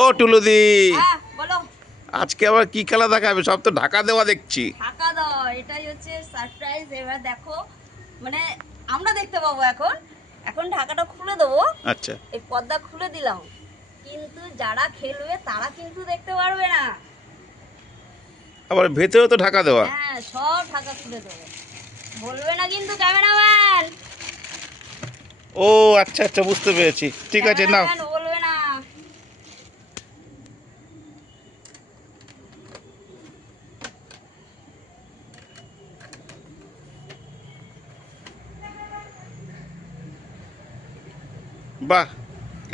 ও টুলুদি, হ্যাঁ বলো। আজকে আবার কি খেলা দেখাবে? সব তো ঢাকা দেওয়া দেখছি। ঢাকা দাও, এটাই হচ্ছে সারপ্রাইজ। এবার দেখো, মানে আমরা দেখতে পাবো এখন। এখন ঢাকাটা খুলে দেবো, আচ্ছা, এই পর্দা খুলে দিলাম, কিন্তু যারা খেলবে তারা কিন্তু দেখতে পারবে না। আবার ভেতরেও তো ঢাকা দেওয়া। হ্যাঁ, সব ঢাকা খুলে দেবো, বলবে না কিন্তু ক্যামেরাম্যান। ও আচ্ছা আচ্ছা, বুঝতে পেরেছি। ঠিক আছে, নাও। ক্যামেরাম্যান বলবে না। বাহ,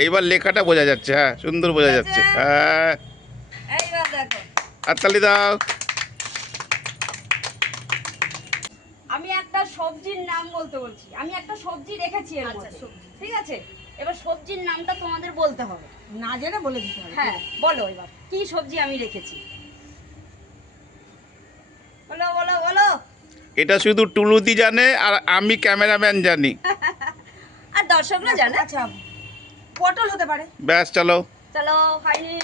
এইবার লেখাটা বোঝা যাচ্ছে। হ্যাঁ, সুন্দর বোঝা যাচ্ছে। হ্যাঁ, এইবার দেখো, হাততালি দাও। আমি একটা সবজির নাম বলতে বলছি। আমি একটা সবজি রেখেছি এর মধ্যে, ঠিক আছে? এবার সবজির নামটা তোমাদের বলতে হবে, না জেনে বলে দিতে হবে। হ্যাঁ বলো এবার কি সবজি আমি রেখেছি। বলো বলো বলো। এটা শুধু টুলুদি জানে আর আমি ক্যামেরাম্যান জানি। আর দর্শকরা জানে। আচ্ছা, পটল হতে পারে। ব্যাস, চলো। চলো, হয়নি।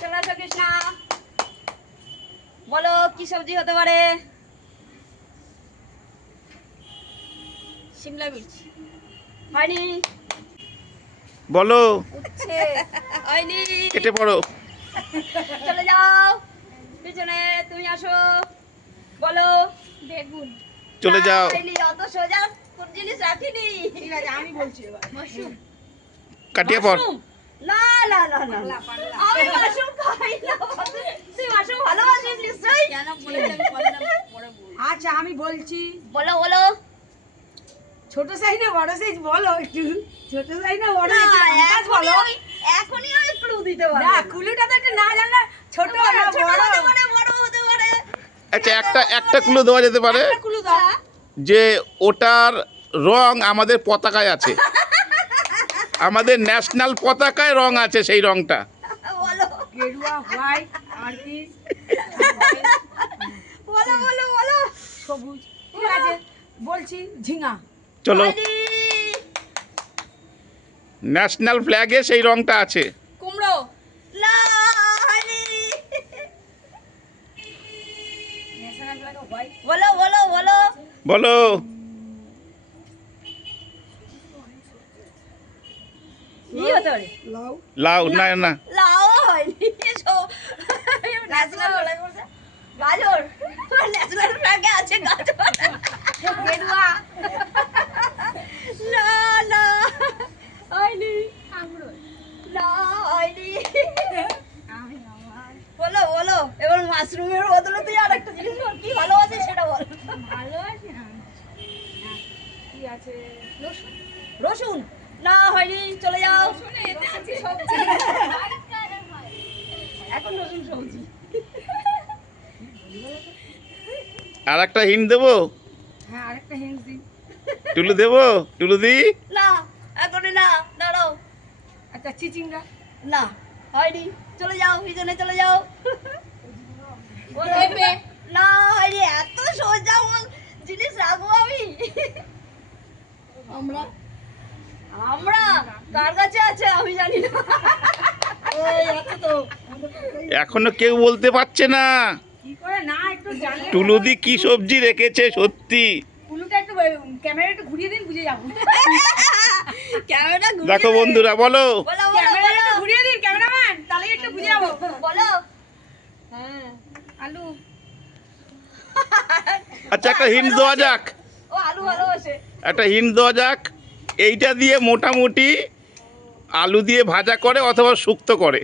চলো আসো কৃষ্ণা, বলো কি সবজি হতে পারে। শিমলা মির্চ। হয়নি। বলো, উচ্ছে। হয়নি। কেটে পড়ো। চলে যাও পিছনে, তুমি আসো, বলো। বেগুন। চলে যাও। হয়নি, অত সোজা কোন জিনিস রাখিনি। ঠিক আছে, আমি বলছি এবার। মাশরুম। কাটিয়ে পড়। মাশরুম? না না না না না। আমি মাশরুম খাই না। তুই মাশরুম ভালোবাসিস নিশ্চয়ই। কেন বলেছেন পরে বলবো। আচ্ছা, আমি বলছি। বলো বলো। ছোট সাইজ না বড় সাইজ বলো একটু। ছোট সাইজ না বড় না, সাইজ আন্দাজ বলো। এখনই আমি ক্লু দিতে পারবো না, কুলুটা তো একটু না জানলে ছোট না ছোট বড়। হতে পারে, বড় হতে পারে। আচ্ছা, একটা ক্লু দেওয়া যেতে পারে একটা কুলু দাও। যে ওটার রং আমাদের পতাকায় আছে। আমাদের ন্যাশনাল পতাকায় রং আছে, সেই রংটা। বলো গেরুয়া, হোয়াইট, আর কি বলো বলো বলো। সবুজ। ঠিক আছে, বলছি ঝিঙা। চলো, হয়নি। ন্যাশনাল ফ্ল্যাগে সেই রংটা আছে। কুমড়ো। না, হয়নি। National flag white. বলো বলো বলো। বলো, কি হতে পারে? লাউ। লাউ। না না, লাউ হয়নি। ন্যাশনাল ফ্ল্যাগ বলছে গাজর। ন্যাশনাল ফ্ল্যাগে আছে গাজর। গেরুয়া। না না, হয়নি। না, হয়নি। বলো বলো। এবার মাশরুমের বদলে তুই আর একটা জিনিস বল, কি ভালোবাসিস সেটা বল। ভালোবাসি না। কি আছে? রসুন। রসুন। না, হয়নি। চলে যাও। এখন রসুন সবজি। আর একটা হিন্ট দেবো? হ্যাঁ, আরেকটা হিন্ট দিন। টুলু দেবো? টুলুদি, না, এখনই না, দাঁড়াও। আচ্ছা, চিচিঙ্গা। না, হয়নি। চলে যাও পিছনে, চলে যাও। পেঁপে। না, হয়নি। এত সোজা জিনিস রাখবো আমি। আমরা। আমরা কার কাছে আছে আমি জানি না। এই আছে তো। এখনো কেউ বলতে পারছে না কি করে না একটু জানলে। টুলুদি কি সবজি রেখেছে। সত্যি কুলুটা একটু ক্যামেরা একটু ঘুরিয়ে দিন, বুঝে যাবো। ক্যামেরা দেখো বন্ধুরা, বলো। বলো বলো ক্যামেরা একটু বলো। ঘুরিয়ে দিন ক্যামেরাম্যান, তাহলে একটু বুঝে যাবো। বলো। হ্যাঁ, আলু। আচ্ছা, একটা হিন্ট দেওয়া যাক। ও আলু ভালোবাসে। একটা হিন্ট দেওয়া যাক। এইটা দিয়ে মোটামুটি আলু দিয়ে ভাজা করে অথবা শুক্তো করে।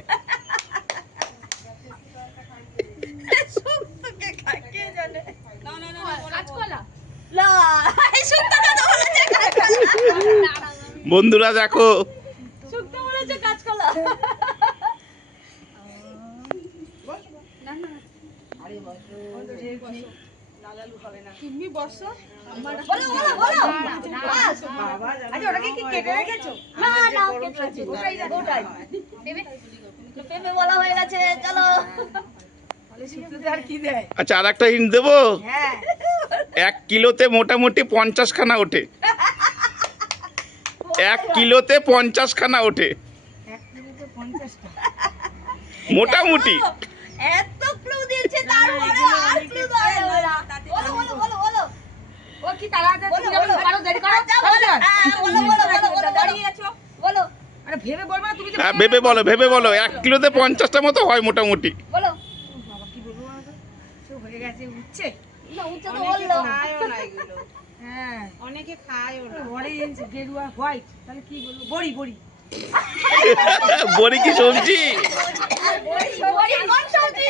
শুক্তোকে খায় কে জানে? না না না, কাঁচকলা। না, এই শুক্তোটা তো বলেছে কাঁচকলা। বন্ধুরা দেখো, শুক্তো বলেছে কাঁচকলা। না না, আরে বসো। লাল আলু হবে না। তুমি বসো। বলো বলো বলো। বাস। আচ্ছা, ওটাকে কি কেটে রেখেছো? না না, কেটে রাখছি। ওটাই। পেঁপে বলা হয়ে গেছে, চলো। তাহলে শুক্তোতে আর কি দেয়? আচ্ছা, আর একটা হিন্ট দেবো। হ্যাঁ। 1 কিলোতে মোটামুটি 50 খানা ওঠে। 1 কিলোতে 50 খানা ওঠে। 1 কিলোতে 50 50টা। মোটামুটি এত ক্লু দিয়েছে তারপরে আর ক্লু দেওয়া যাবে না। বলো বলো বলো বলো ও কি তারা আছে? বলো, তুমি যখন বলো। পারো দেরি করো। আচ্ছা, তাহলে বলো। হয়। হ্যাঁ, বলো বলো বলো বলো দাঁড়িয়ে আছো। বলো আরে ভেবে বলবো না, তুমি তো হ্যাঁ ভেবে বলো, ভেবে বলো। 1 কিলোতে 50টা মতো হয় মোটামুটি। বলো বাবা কি বলবো না তো? সে হয়ে গেছে উঠছে। না উচ্চ তো অনেকে বললো খায়ও না এগুলো, হ্যাঁ অনেকে খায়ও না। অরেঞ্জ গেরুয়া হোয়াইট, তাহলে কি বলবো? বড়ি বড়ি। বড়ি কি সবজি? বড়ি কোন সবজি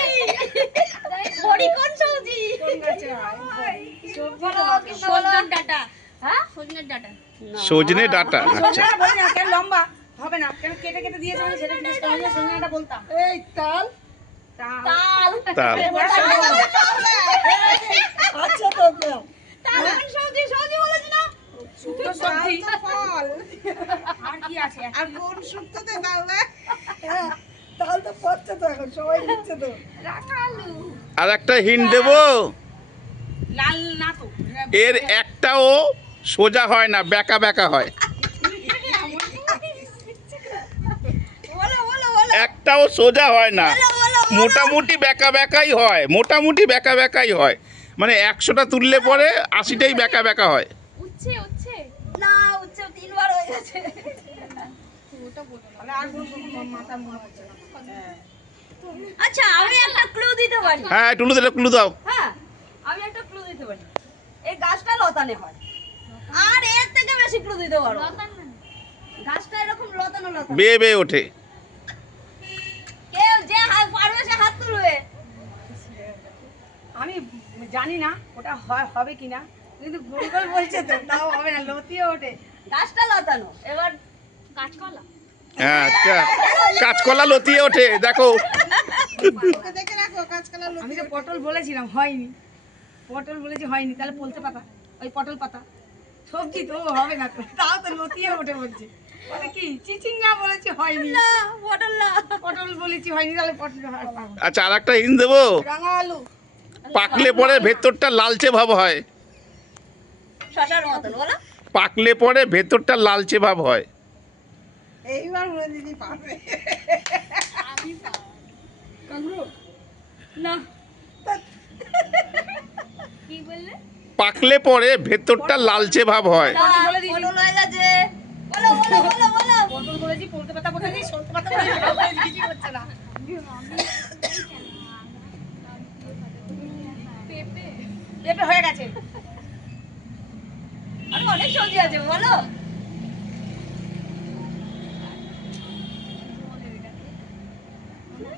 বড়ি কোন সবজি কোন গাছে হয়? বলো সজনের ডাটা হ্যাঁ সজনের ডাটা সজনে ডাঁটা। আচ্ছা সজনেটা বলি না, কেন লম্বা হবে না, কেন কেটে কেটে দিয়েছে আমি সেটা জিজ্ঞেস করলাম, যে সজনেটা বলতাম। এই তাল তাল তাল তাল। আচ্ছা তো তাল কোন সবজি সবজি বলেছি না শুকনো সবজি। তাল তো ফল, আর কি আছে? আর কোন শুক্তোতে তাল না? তাল তো পড়ছে তো এখন, সবাই নিচ্ছে তো। আর একটা হিন্ট দেবো, লাল না তো। এর একটাও সোজা হয় না, বেঁকা বেঁকা হয়। বলো বলো বলো একটাও সোজা হয় না, বলো মোটামুটি বেঁকা বেঁকাই হয়, মোটামুটি বেঁকা বেঁকাই হয়। মানে 100টা তুললে পরে 80টাই বেঁকা বেঁকা হয়। উচ্ছে উচ্ছে না উচ্ছে তিনবার হয়ে গেছে তাহলে আর কোন সবজি মাথা মনে হচ্ছে না। আচ্ছা আমি একটা ক্লু দিতে পারি হ্যাঁ টুলু দিলে ক্লু দাও। হ্যাঁ আমি একটা ক্লু দিতে পারি এই গাছটা লতানে হয় আর এর থেকে বেশি ক্লু দিতে পারো গাছটা এরকম লতানো লতানো বেয়ে বেয়ে ওঠে। কেউ যে হাত পারবে সে হাত তুলবে আমি জানি না ওটা হবে কিনা, কিন্তু গোল গোল বলছে তো, তাও হবে না, লতিয়ে ওঠে। গাছটা লতানো এবার কাঁচকলা হ্যাঁ আচ্ছা, কাঁচকলা লতিয়ে ওঠে দেখো। ওকে দেখে রাখো, কাঁচকলা আমি তো পটল বলেছিলাম, হয়নি। পটল বলেছি হয়নি, তাহলে পলতে পাতা, ওই পটল পাতা সবজি তো হবে না তো, তাও তো লতিয়ে ওঠে বলছে। বলে কি চিচিঙ্গা বলেছি হয়নি, না পটল না পটল বলেছি হয়নি, তাহলে পটল হয় পাবো। আচ্ছা আর একটা হিন্ট দেবো, রাঙা আলু। পাকলে পরে ভেতরটা লালচে ভাব হয়। শশার মতন বলো পাকলে পরে ভেতরটা লালচে ভাব হয়। এইবার বলে দিদি পারবে। না কি বললে পাকলে পরে ভেতরটা লালচে ভাব হয়। না বলে দিয়েছি। পটল হয়ে গেছে বলো বলো বলো বলো পটল বলেছি, পলতে পাতা বলেছি, সলতে পাতা বলেছি, কিছু হচ্ছে না। পেঁপে হয়ে গেছে। আর অনেক সবজি আছে বলো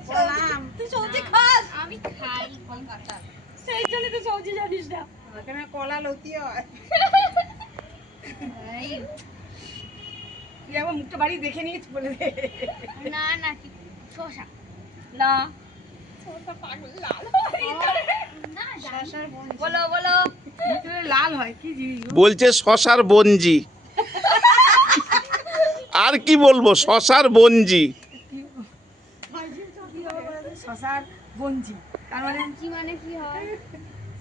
বললাম তুই সবজি খাস আমি খাই কলকাতা সেই জন্য তো সবজি জানিস না এখানে কলা লতি হয়। তুই একবার মুখটা বাড়ি দেখে নিয়ে বলে দে। না না কি শসা না শশার বন- বলো বলো ভিতরে লাল হয়, কি জিনিস গো? বলছে শশার বঞ্জি। আর কি বলবো, শশার বঞ্জি। শশার বঞ্জি, তার মানে কি মানে কি হয়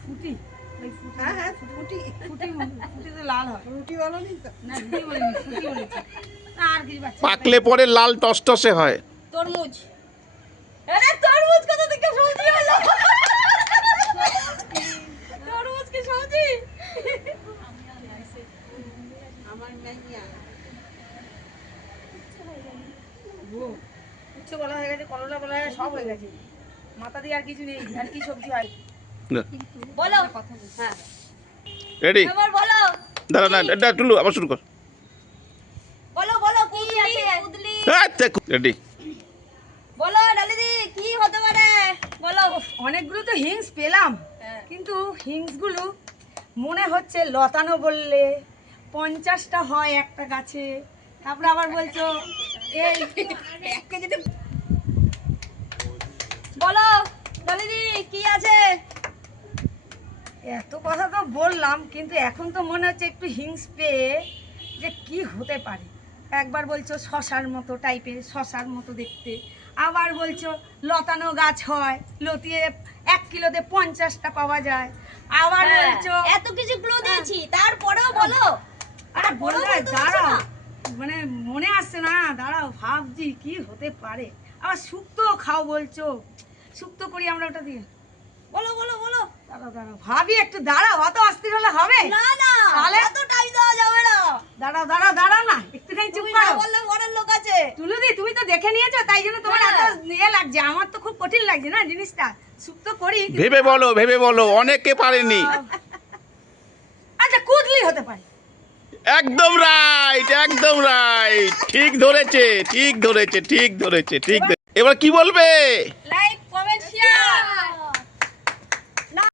ফুটি। ওই ফুটি, হ্যাঁ হ্যাঁ ফুটি, ফুটি ফুটি তো লাল হয়। রুটি বলনি তো? না রুটি বলিনি, ফুটি বলেছি। না, আর কিছু পাচ্ছি না। পাকলে পরে লাল টসটসে হয়। তরমুজ আরে তরমুজ কত থেকে সবজি হলো তরমুজ কি সবজি আমার মাইয়া ও, উচ্ছে বলা হয়ে গেছে, করলা বলা হয়ে গেছে, সব হয়ে গেছে। মাথা দিয়ে আর কিছু নেই, আর কি সবজি হয়? বলো হ্যাঁ রেডি? এবার বলো দাঁড়া না, এটা টুলু আবার শুরু কর। বলো বলো কি আছে কুদলি রেডি? বলো ডালিদি কি হতে পারে বলো অনেকগুলো তো হিংস পেলাম, হ্যাঁ। কিন্তু হিংসগুলো মনে হচ্ছে লতানো বললে 50টা হয় একটা গাছে, তারপরে আবার বলছো এই 1 কেজিতে। বলো ডালিদি কি আছে এত কথা তো বললাম, কিন্তু এখন তো মনে হচ্ছে একটু হিংস পেয়ে যে কি হতে পারে। একবার বলছো শশার মতো টাইপের, শশার মতো দেখতে, আবার বলছো লতানো গাছ হয়, লতিয়ে 1 কিলোতে 50টা পাওয়া যায়, আবার হ্যাঁ, বলছো এত কিছু ক্লু দিয়েছি তারপরেও বলো আরে বললে বলতে পারছো দাঁড়াও, না? মানে মনে আসছে না, দাঁড়াও ভাবছি কি হতে পারে। আবার শুক্তো খাও বলছো, শুক্তো করি আমরা ওটা দিয়ে। বলো বলো বলো। দাঁড়াও দাঁড়াও ভাবি, একটু দাঁড়াও, অত অস্থির হলে হবে? না না, তাহলে? এত টাইম দেওয়া যাবে না। দাঁড়াও দাঁড়াও দাঁড়াও না, একটুখানি চুপ তুমি না করো। বললে ঘরের লোক আছে। টুলুদি, তুমি তো দেখে নিয়েছো, তাই জন্য তোমার এত হ্যাঁ। ইয়ে লাগছে, আমার তো খুব কঠিন লাগছে না জিনিসটা। শুক্তো করি কিন্তু- ভেবে বলো অনেকে পারেনি। আচ্ছা, কুদলি হতে পারে। একদম রাইট, একদম রাইট, ঠিক ধরেছে, ঠিক ধরেছে, ঠিক ধরেছে, ঠিক ধরেছে। এবার কি বলবে? Like comment share.